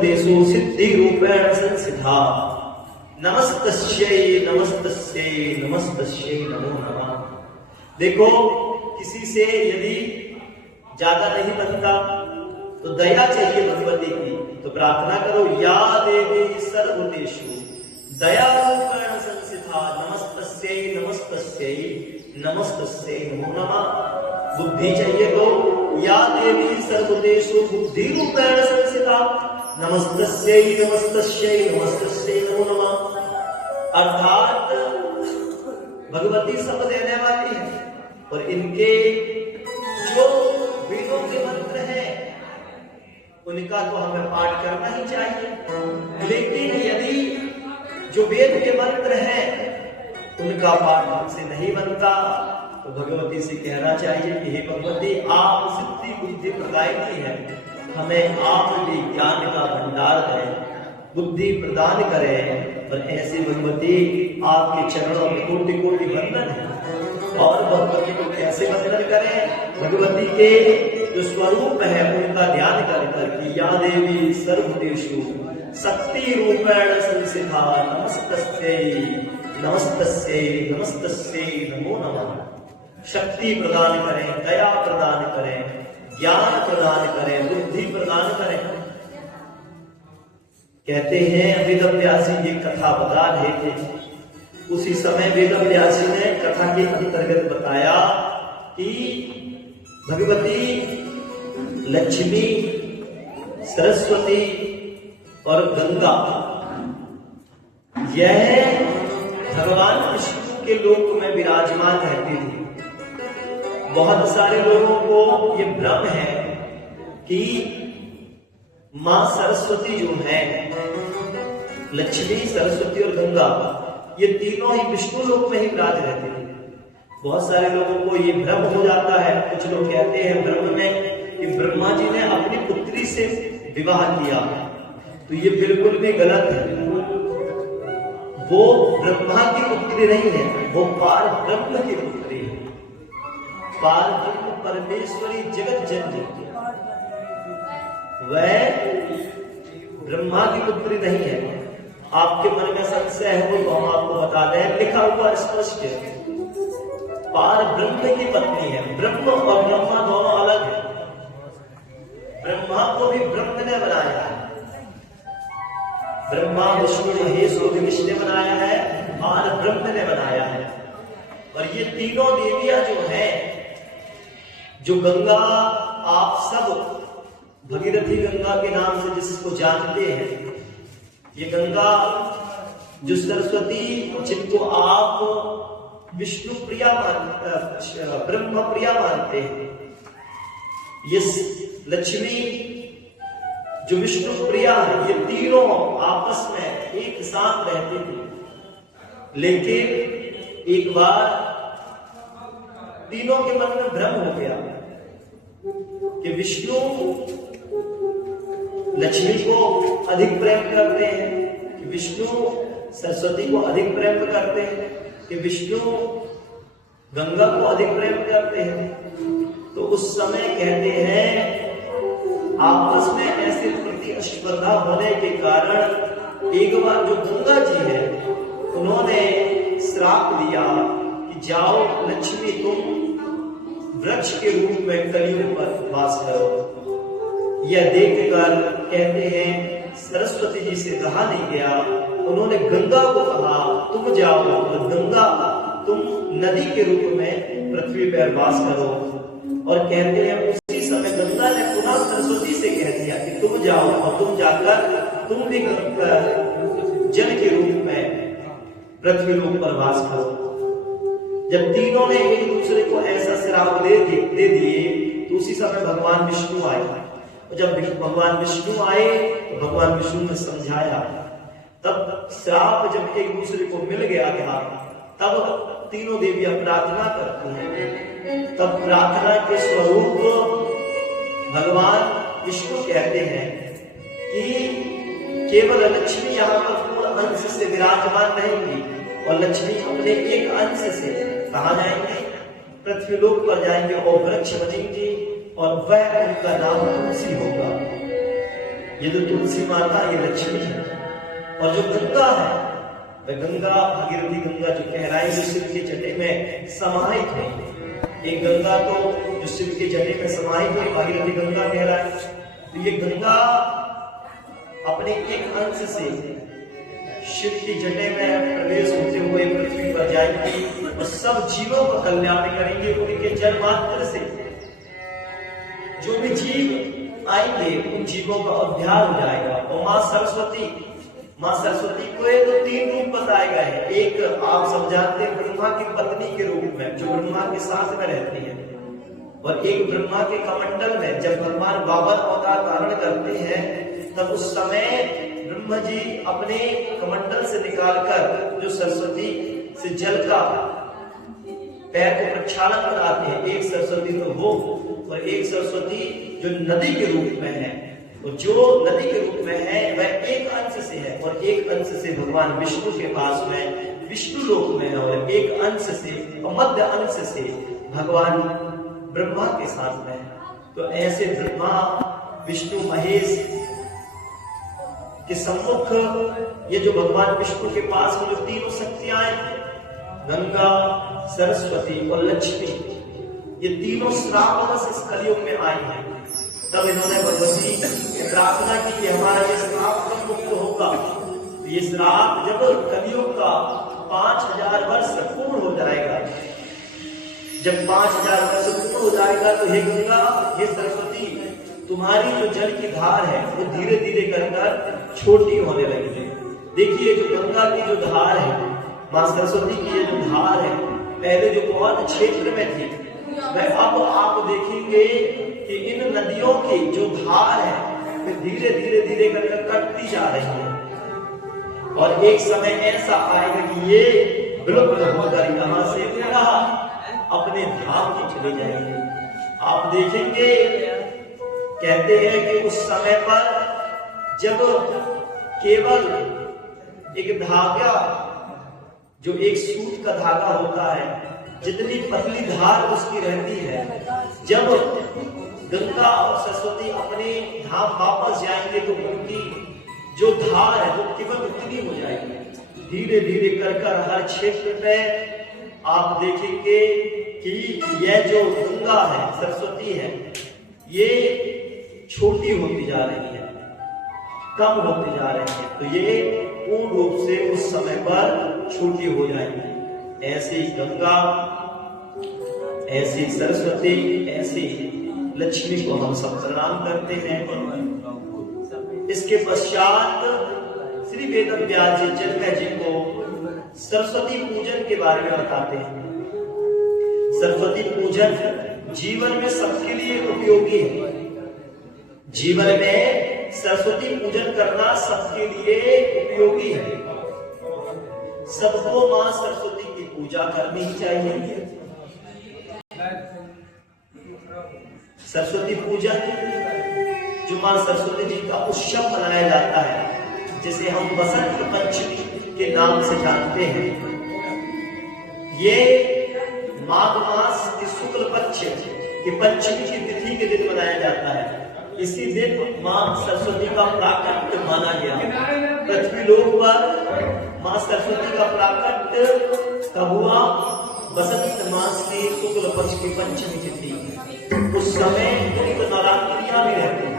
सर्वभूतेषु सिद्धि रूपेण संस्थिता नमस्तस्यै नमस्तस्यै नमस्तस्यै नमो नमः। देखो, किसी से यदि ज्यादा नहीं बनता तो दया चाहिए भगवती की, तो प्रार्थना करो, या देवी सर्वभूतेषु दया रूपेण संस्थिता नमस्तस्यै नमस्तस्यै नमस्तस्यै नमो नमः। बुद्धि चाहिए तो या देवी सर्वभूतेषु बुद्धि रूपेण संस्थिता नमस्तस्यै नमस्तस्यै नमस्तस्यै नमो नमः। अर्थात भगवती सब देने वाली है और इनके जो वेदों के मंत्र हैं उनका तो हमें पाठ करना ही चाहिए, लेकिन यदि जो वेद के मंत्र हैं उनका पाठ हमसे नहीं बनता तो भगवती से कहना चाहिए कि हे भगवती, आप सिद्धि बुद्धि प्रदायिनी है, हमें आप भी ज्ञान का भंडार दें, बुद्धि प्रदान करें। और ऐसे भगवती आपके चरणों में कोटि कोटि वंदन है। और भगवती को कैसे वंदन करें? भगवती के जो स्वरूप है उनका ध्यान कर कर या देवी सर्वभूतेषु शक्ति रूपेण संस्थिता नमस्तस्यै नमस्तस्यै नमस्तस्यै नमो नमः। शक्ति प्रदान करें, दया प्रदान करें, ज्ञान प्रदान करें, बुद्धि प्रदान करें। कहते हैं वेदव्यासी ये कथा बता रहे थे, उसी समय वेदव्यासी ने कथा के अंतर्गत बताया कि भगवती लक्ष्मी, सरस्वती और गंगा यह भगवान विष्णु के लोक में विराजमान रहती थी। बहुत सारे लोगों को ये भ्रम है कि मां सरस्वती जो है, लक्ष्मी, सरस्वती और गंगा, ये तीनों ही विष्णु लोक में ही विराज रहते थे। बहुत सारे लोगों को ये भ्रम हो जाता है। कुछ लोग कहते हैं भ्रम में कि ब्रह्मा जी ने अपनी पुत्री से विवाह किया, तो ये बिल्कुल भी गलत है। वो ब्रह्मा की पुत्री नहीं है, वो पार ब्रह्म की पुत्री है। पार ब्रह्म परमेश्वरी जगत जननी, वह ब्रह्मा की पुत्री नहीं है। आपके मन में संशय हो तो हम आपको बता दें, लिखा हुआ स्पष्ट है, पार ब्रह्म की पत्नी है। ब्रह्म और ब्रह्मा दोनों अलग है। ब्रह्मा को भी ब्रह्म ने बनाया है, ब्रह्मा विष्णु महेश को भी विष्णु ने बनाया है और ब्रह्म ने बनाया है। और ये तीनों देवियां जो हैं, जो गंगा, आप सब भगीरथी गंगा के नाम से जिसको जानते हैं, ये गंगा जो सरस्वती, जिनको आप विष्णु प्रिया ब्रह्म प्रिया मानते हैं, ये लक्ष्मी जो विष्णु प्रिया है, ये तीनों आपस में एक साथ रहते थे। लेकिन एक बार तीनों के मन में भ्रम हो गया कि विष्णु लक्ष्मी को अधिक प्रेम करते हैं, कि विष्णु सरस्वती को अधिक प्रेम करते हैं, कि विष्णु गंगा को अधिक प्रेम करते हैं। तो उस समय कहते हैं आपस में ऐसे प्रतिस्पर्धा होने के कारण एक बार जो गंगा जी है उन्होंने श्राप दिया कि जाओ लक्ष्मी, तुम वृक्ष के रूप में कलियुग पर वास करो। यह देखकर कहते हैं सरस्वती जी से कहा नहीं गया, उन्होंने गंगा को कहा तुम जाओ और गंगा तुम नदी के रूप में पृथ्वी पर वास करो। और कहते हैं उसी समय गंगा ने पुनः सरस्वती से कह दिया कि तुम जाओ और तुम जाकर तुम भी जल के रूप में पृथ्वी लोक पर वास करो। जब तीनों ने एक दूसरे को ऐसा श्राप दे दिए तो उसी समय भगवान विष्णु आए। और जब भगवान विष्णु आए तो भगवान विष्णु ने समझाया। तब श्राप जब एक दूसरे को मिल गया था, तब तीनों देवियां प्रार्थना करती हैं। तब प्रार्थना के स्वरूप भगवान विष्णु कहते हैं कि केवल लक्ष्मी यहाँ पर पूर्ण अंश से विराजमान रहेंगी और लक्ष्मी अपने एक अंश से कहाँ जाएंगे? पृथ्वी लोक पर जाएंगे और वृक्ष बनेंगे और वह उनका नाम तुलसी होगा। ये जो तुलसी माता ये लक्ष्मी है, और जो गंगा है वह गंगा भागीरथी गंगा जो कहलाई जो शिव के जटे में समाहित है। एक गंगा तो जो शिव के जटे में समाहित है भागीरथी गंगा कहलाए। तो ये गंगा अपने एक अंश से शिव की जटे में प्रवेश होते हुए पृथ्वी पर जाएंगे और सब जीवों का कल्याण करेंगे। उनके जल मात्र से जो भी जीव आएंगे उन जीवों का उद्धार हो जाएगा। और माँ सरस्वती को तो 3 रूप बताए गए हैं। एक आप सब जानते हैं ब्रह्मा की पत्नी के रूप में जो ब्रह्मा के साथ में रहती है, और एक ब्रह्मा के कमंडल में जब भगवान बाबर अवतार धारण करते हैं तब उस समय ब्रह्मा जी अपने कमंडल से निकालकर जो सरस्वती से जल का पैर को प्रक्षालन कराते हैं। एक सरस्वती तो वो और एक सरस्वती जो नदी के रूप में है, और जो नदी के रूप में है वह एक अंश से है और एक अंश से भगवान विष्णु के पास में विष्णु लोक में है, और एक अंश से और मध्य अंश से भगवान ब्रह्मा के साथ में है। तो ऐसे ब्रह्मा विष्णु महेश के सम्मुख ये जो भगवान विष्णु के पास में जो 3 शक्तियां हैं गंगा सरस्वती और लक्ष्मी, ये तीनों श्राप इस कलयुग में आई हैं। तब इन्होंने भगवती से प्रार्थना की कि हमारा ये श्राप कब मुक्त होगा। तो ये श्राप जब कलयुग का 5000 वर्ष पूर्ण हो जाएगा, जब 5000 वर्ष पूर्ण हो जाएगा तो हे गंगा हे सरस्वती तुम्हारी जो जल की धार है वो धीरे धीरे कर छोटी होने लगी है। देखिए जो गंगा की जो धार है, माँ सरस्वती की ये जो धार है पहले जो कौन क्षेत्र में थी वह अब आप देखेंगे कि इन नदियों की जो धार है वे धीरे धीरे कर कटती जा रही है, और एक समय ऐसा आएगा कि ये विलुप्त होकर यहाँ से पुनः अपने धाम की चली जाएंगे। आप देखेंगे कहते हैं कि उस समय पर जब केवल एक धागा जो एक सूत का धागा होता है जितनी पतली धार उसकी रहती है, जब गंगा और सरस्वती अपने धाम वापस जाएंगे तो उनकी जो धार है वो केवल उतनी हो जाएगी। धीरे धीरे कर हर क्षेत्र में आप देखेंगे कि यह जो गंगा है सरस्वती है ये छोटी होती जा रही है, कम होती जा रही है। तो ये पूर्ण रूप से उस समय पर छोटी हो जाएंगी। ऐसी गंगा ऐसी सरस्वती ऐसी लक्ष्मी को हम सब प्रणाम करते हैं। इसके पश्चात श्री वेद व्यास जी जन्मे जी को सरस्वती पूजन के बारे में बताते हैं। सरस्वती पूजन जीवन में सबके लिए उपयोगी है। जीवन में सरस्वती पूजन करना सबके लिए उपयोगी है। सबको मां सरस्वती की पूजा करनी चाहिए। सरस्वती पूजन जो मां सरस्वती जी का उत्सव मनाया जाता है, जिसे हम बसंत पंचमी के नाम से जानते हैं, ये माघ मास के शुक्ल पक्ष की पंचमी की तिथि के दिन मनाया जाता है। इसी दिन मां सरस्वती का प्राकट्य माना गया। पृथ्वी लोक पर मां सरस्वती का प्राकट्य कब हुआ? बसंत मास के शुक्ल पक्ष की पंचमी तिथि। उस समय तो नवरात्रियां भी रहती हैं।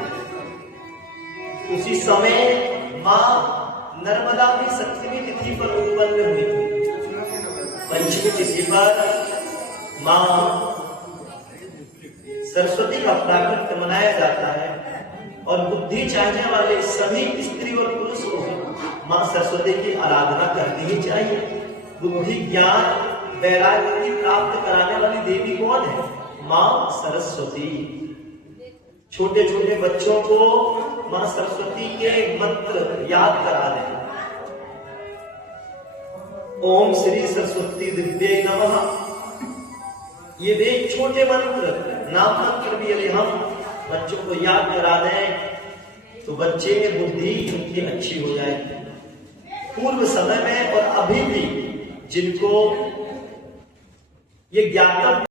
उसी समय मां नर्मदा भी सप्तमी तिथि पर उत्पन्न हुई। पंचमी तिथि पर मां सरस्वती का प्राकट्य मनाया जाता है, और बुद्धि चाहने वाले सभी स्त्री और पुरुष को मां सरस्वती की आराधना करनी ही चाहिए। बुद्धि ज्ञान वैराग्य की प्राप्त कराने वाली देवी कौन है? मां सरस्वती। छोटे छोटे बच्चों को मां सरस्वती के मंत्र याद करा दें। ओम श्री सरस्वती दिव्ये नमः। ये वे छोटे मंत्र नाम मंत्र भी यदि हम बच्चों को याद करा दें तो बच्चे में बुद्धि उनकी अच्छी हो जाएगी। पूर्व समय में और अभी भी जिनको ये ज्ञातव्य